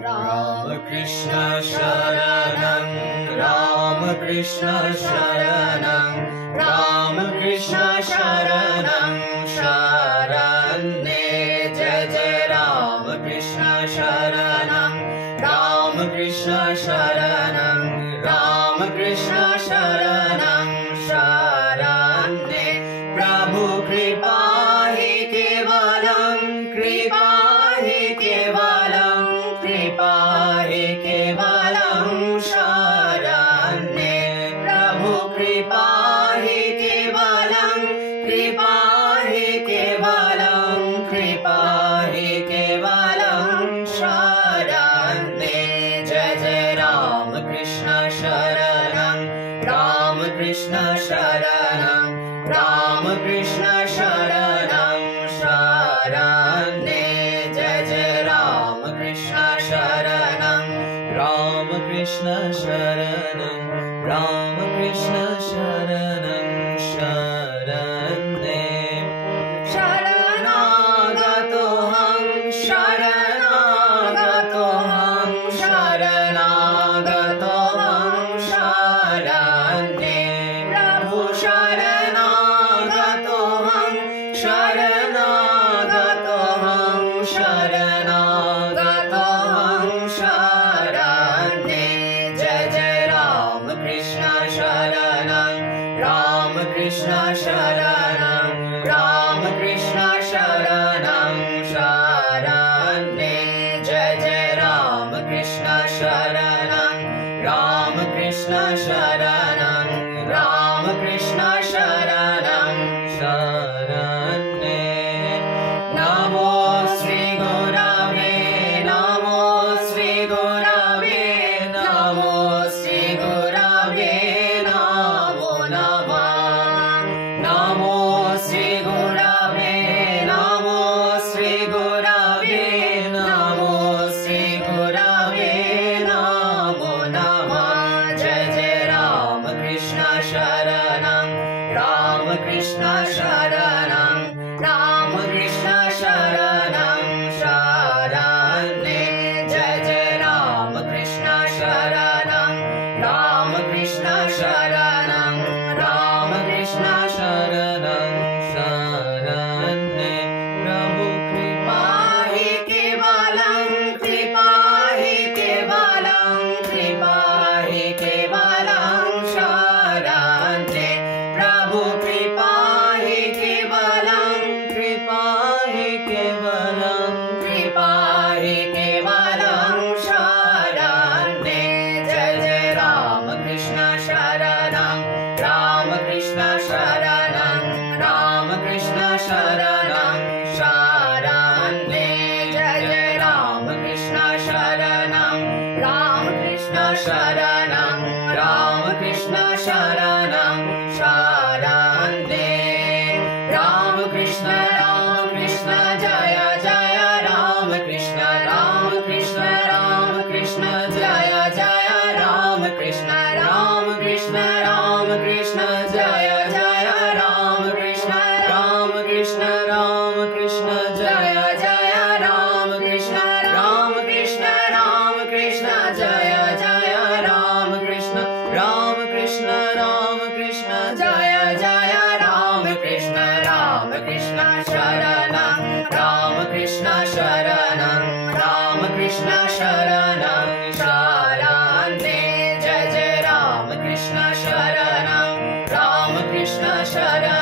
Ramakrishna Sharanam, Ramakrishna Sharanam, Ramakrishna Sharanam, Sharane Jai Jai Ramakrishna Sharanam, Ramakrishna Sharanam, Ramakrishna Sharanam, Sharane Prabhu Kripa hi Kevalam, Kripa hi Kevalam, Kripa hi Kevalam, Sharane Prabhu Kripa hi Kevalam, Kripa hi Kevalam, Kripa hi Kevalam, Sharane Jai Jai Ramakrishna Sharanam, Ramakrishna Sharanam, Ramakrishna Sharanam, Sharane Jai Jai Ramakrishna Sharanam, Ramakrishna Sharanam, Ramakrishna Sharanam, Sharane Sharanagatoham, Sharanagatoham, Sharanagatoham, Sharane Prabhu Sharanagatoham, Sharanagatoham, Sharanagatoham, Sharane Jai Jai Ramakrishna Sharanam, Ramakrishna Sharanam, Ramakrishna Sharanam, Sharane Jai Jai Ramakrishna Sharanam, Ramakrishna Sharanam, Ramakrishna Sharanam, Sharane Namo Sri Gurave, Namo Sri Gurave, Namo Sri Gurave, Namo Namah, Namo Sri Gurave, Namo Sri Gurave, Namo Sri Gurave, Namo Namah. Jai Jai Ramakrishna Sharanam, Ramakrishna Sharanam, Ramakrishna Sharanam, Sharane Jai Jai Ramakrishna Sharanam, Ramakrishna Sharanam, Ramakrishna Sharanam, Sharane Prabhu Kripa hi Kevalam, Kripa hi Kevalam, Kripa hi Kevalam, Sharane Prabhu Kripa hi Kevalam, Kripa hi Kevalam, Kripa hi Kevalam, Sharane Jai Jai Ramakrishna Sharanam, Ramakrishna Sharanam, Ramakrishna Sharanam, Sharane Jai Jai Ramakrishna Sharanam, Ramakrishna Sharanam, Ramakrishna Sharanam, Sharane Ramakrishna Ramakrishna Jaya Jaya Ramakrishna Ramakrishna Ramakrishna Jaya Jaya Ramakrishna Ramakrishna Ramakrishna Jaya Jaya Ramakrishna Ramakrishna Ramakrishna Jaya Jaya Ramakrishna Ramakrishna Ramakrishna Jaya Jaya Ramakrishna Ramakrishna Ramakrishna Jaya Jaya Ramakrishna Ramakrishna Sharanam, Ramakrishna Sharanam, Ramakrishna Sharanam, Sharane Jai Jai Ramakrishna Sharanam, Ramakrishna Sharanam.